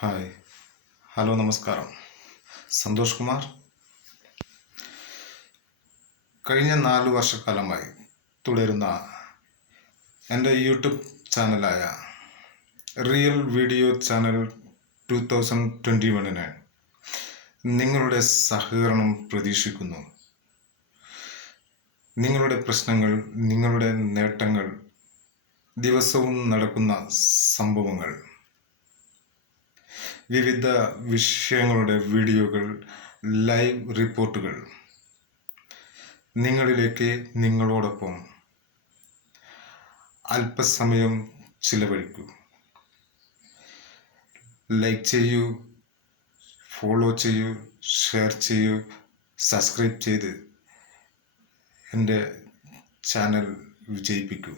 Hi, hello, നമസ്കാരം. സന്തോഷ് കുമാർ. കഴിഞ്ഞ 4 വർഷക്കാലമായി തുടരുന്ന എൻ്റെ യൂട്യൂബ് ചാനലായ റിയൽ വീഡിയോ ചാനൽ 2021-ന് നിങ്ങളുടെ സഹകരണം പ്രതീക്ഷിക്കുന്നു. നിങ്ങളുടെ പ്രശ്നങ്ങൾ, നിങ്ങളുടെ നേട്ടങ്ങൾ, ദിവസവും നടക്കുന്ന സംഭവങ്ങൾ, വിവിധ വിഷയങ്ങളുടെ വീഡിയോകൾ, ലൈവ് റിപ്പോർട്ടുകൾ നിങ്ങളിലേക്ക് നിങ്ങളോടൊപ്പം അല്പസമയം ചിലവഴിക്കൂ. ലൈക്ക് ചെയ്യൂ, ഫോളോ ചെയ്യൂ, ഷെയർ ചെയ്യൂ, സബ്സ്ക്രൈബ് ചെയ്ത് എൻ്റെ ചാനൽ വിജയിപ്പിക്കൂ.